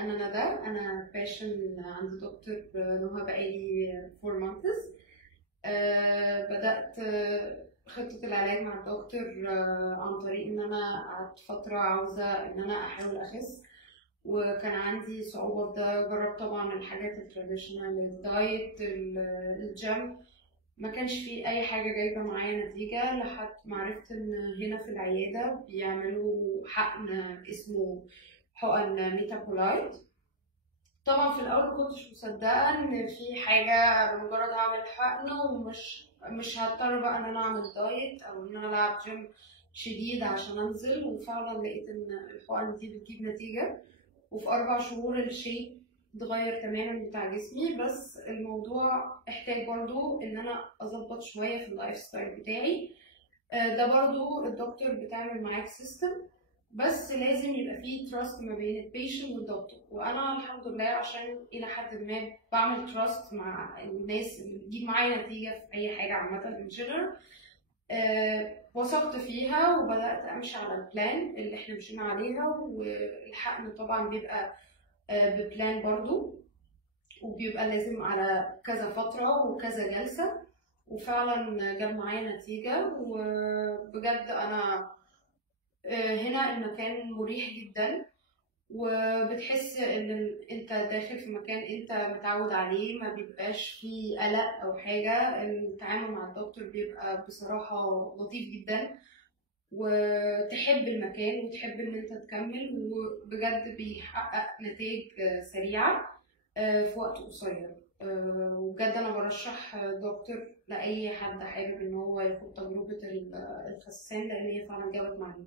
أنا ندى، أنا باشن عند دكتور نهى بقالي 4 months. بدأت خطة العلاج مع الدكتور عن طريق إن أنا قعدت فترة عاوزة إن أنا أحاول أخس، وكان عندي صعوبة في ده. جربت طبعا الحاجات التراديشنال، الدايت، الجيم، ما كانش فيه أي حاجة جايبة معايا نتيجة، لحد ما عرفت إن هنا في العيادة بيعملوا حقن اسمه حقن ميتابولايت. طبعا في الأول مكنتش مصدقة إن في حاجة بمجرد أعمل حقن ومش هضطر بقى إن أنا أعمل دايت أو إن أنا ألعب جيم شديد عشان أنزل، وفعلا لقيت إن الحقن دي بتجيب نتيجة، وفي 4 شهور الشيب اتغير تماما بتاع جسمي. بس الموضوع احتاج برضو ان انا اظبط شويه في اللايف ستايل بتاعي. ده برضو الدكتور بتعمل معاك سيستم، بس لازم يبقى فيه تراست ما بين البيشنت والدكتور. وانا الحمد لله عشان الى حد ما بعمل تراست مع الناس اللي بتجيب معايا نتيجه في اي حاجه عامه ان جنرال، وثقت فيها وبدات امشي على البلان اللي احنا مشينا عليها. والحقن طبعا بيبقى ببلان برضو، وبيبقى لازم على كذا فترة وكذا جلسة، وفعلا جاب معايا نتيجة. وبجد أنا هنا المكان مريح جدا، وبتحس إن أنت داخل في مكان أنت متعود عليه، ما بيبقاش فيه قلق أو حاجة. التعامل مع الدكتور بيبقى بصراحة لطيف جدا، وتحب المكان وتحب ان انت تكمل، وبجد بيحقق نتائج سريعة في وقت قصير. وبجد انا برشح دكتور لاي حد حابب ان هو ياخد تجربة الخسان، لان هي فعلا جابت معايا.